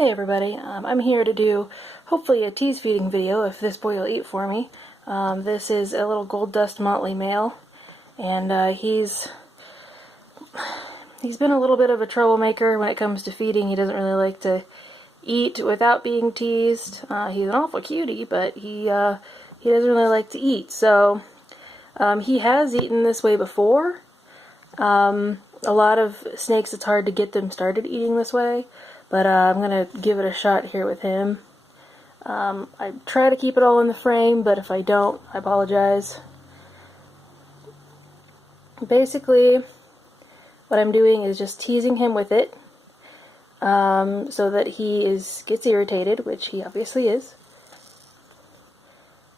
Hey everybody, I'm here to do hopefully a tease feeding video if this boy will eat for me. This is a little gold dust Motley male, and he's been a little bit of a troublemaker when it comes to feeding. He doesn't really like to eat without being teased. He's an awful cutie, but he doesn't really like to eat. So he has eaten this way before. A lot of snakes, it's hard to get them started eating this way. But I'm going to give it a shot here with him. I try to keep it all in the frame, but if I don't, I apologize. Basically, what I'm doing is just teasing him with it, so that he gets irritated, which he obviously is,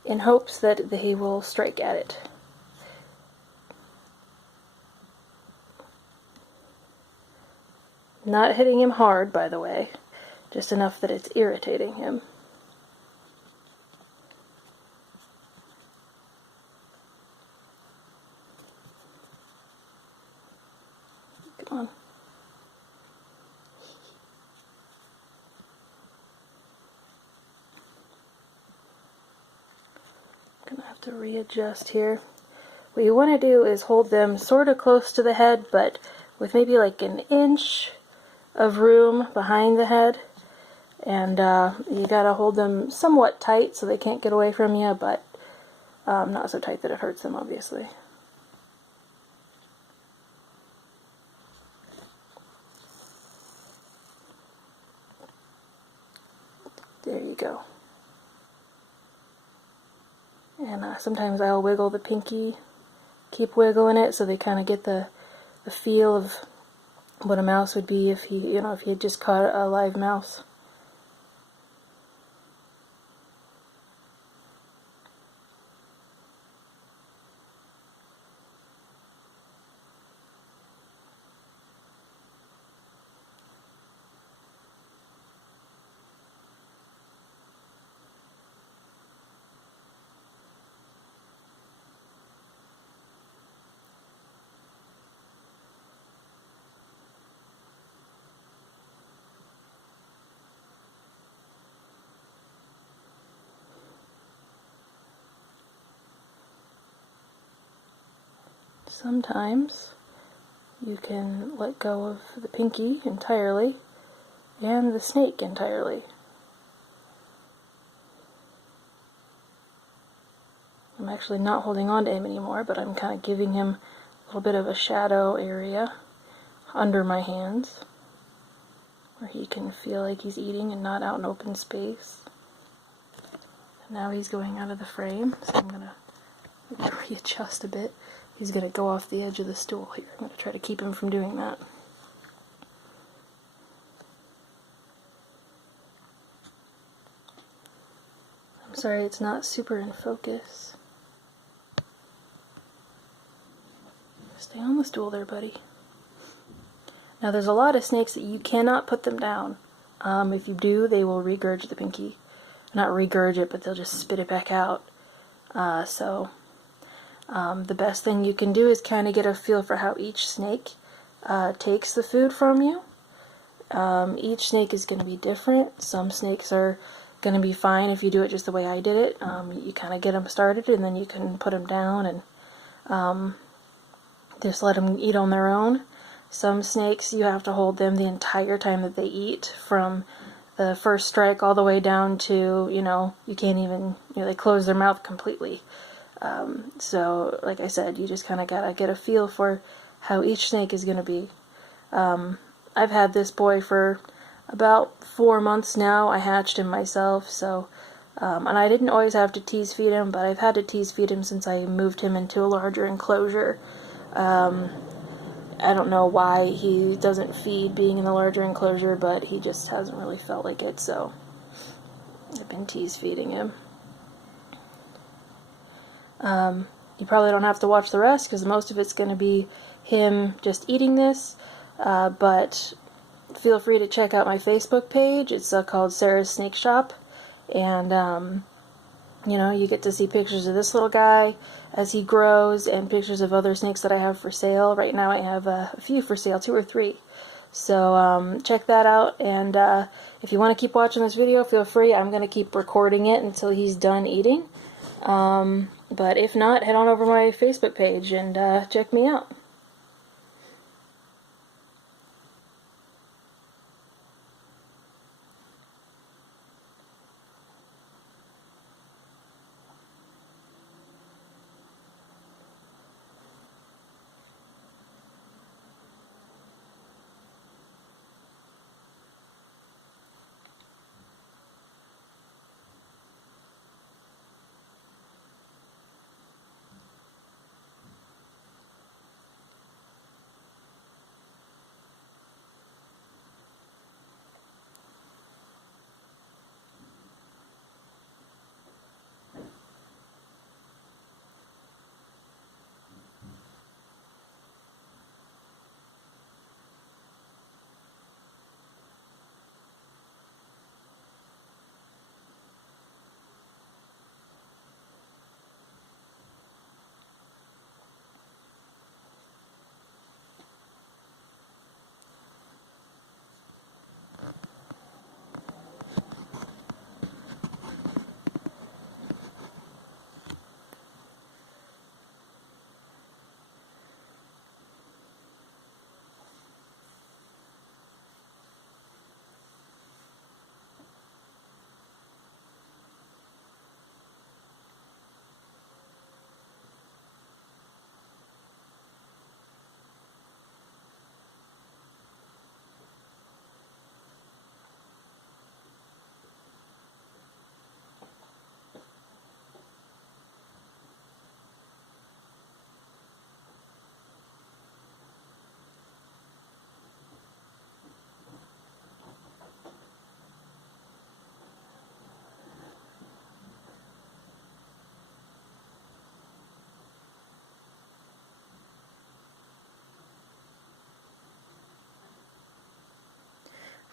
in hopes that he will strike at it. Not hitting him hard, by the way, just enough that it's irritating him. Come on. I'm gonna have to readjust here. What you want to do is hold them sort of close to the head, but with maybe like an inch of room behind the head, and you gotta hold them somewhat tight so they can't get away from you, but not so tight that it hurts them, obviously. There you go. And sometimes I'll wiggle the pinky, keep wiggling it so they kind of get the feel of what a mouse would be if he had just caught a live mouse. Sometimes you can let go of the pinky entirely and the snake entirely. I'm actually not holding on to him anymore, but I'm kind of giving him a little bit of a shadow area under my hands where he can feel like he's eating and not out in open space. And now he's going out of the frame, so I'm going to readjust a bit. He's going to go off the edge of the stool here. I'm going to try to keep him from doing that. I'm sorry it's not super in focus. Stay on the stool there, buddy. Now there's a lot of snakes that you cannot put them down. If you do, they will regurge the pinky. Not regurge it, but they'll just spit it back out. The best thing you can do is kind of get a feel for how each snake takes the food from you. Each snake is going to be different. Some snakes are going to be fine if you do it just the way I did it. You kind of get them started and then you can put them down and just let them eat on their own. Some snakes, you have to hold them the entire time that they eat, from the first strike all the way down to, you can't even, they close their mouth completely. So, like I said, you just kind of gotta get a feel for how each snake is gonna be. I've had this boy for about 4 months now. I hatched him myself, so, and I didn't always have to tease feed him, but I've had to tease feed him since I moved him into a larger enclosure. I don't know why he doesn't feed being in the larger enclosure, but he just hasn't really felt like it, so I've been tease feeding him. You probably don't have to watch the rest because most of it's going to be him just eating this, but feel free to check out my Facebook page. It's called Sarah's Snake Shop, and you get to see pictures of this little guy as he grows and pictures of other snakes that I have for sale. Right now I have a few for sale, 2 or 3. So check that out, and if you want to keep watching this video, feel free. I'm going to keep recording it until he's done eating. But if not, head on over to my Facebook page and check me out.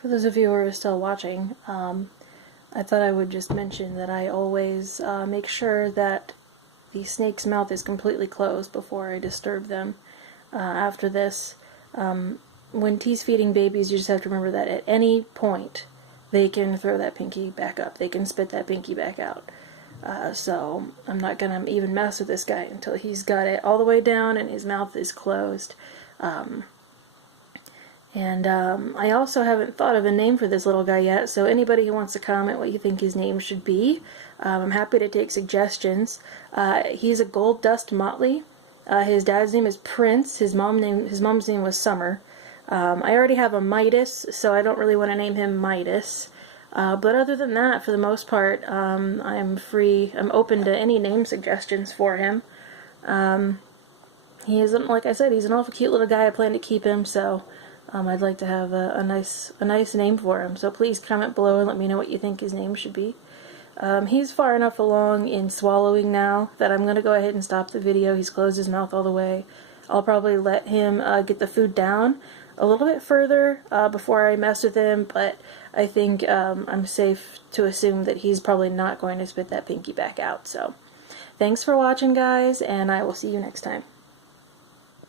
For those of you who are still watching, I thought I would just mention that I always make sure that the snake's mouth is completely closed before I disturb them. After this, when tease feeding babies, you just have to remember that at any point they can throw that pinky back up. They can spit that pinky back out. So I'm not going to even mess with this guy until he's got it all the way down and his mouth is closed. I also haven't thought of a name for this little guy yet, so anybody who wants to comment what you think his name should be, I'm happy to take suggestions. He's a gold dust motley. His dad's name is Prince. His mom's name was Summer. I already have a Midas, so I don't really want to name him Midas. But other than that, for the most part, I'm free. I'm open to any name suggestions for him. He isn't, like I said, he's an awful cute little guy. I plan to keep him, so I'd like to have a nice name for him. So please comment below and let me know what you think his name should be. He's far enough along in swallowing now that I'm going to go ahead and stop the video. He's closed his mouth all the way. I'll probably let him get the food down a little bit further before I mess with him, but I think I'm safe to assume that he's probably not going to spit that pinky back out. So thanks for watching, guys, and I will see you next time.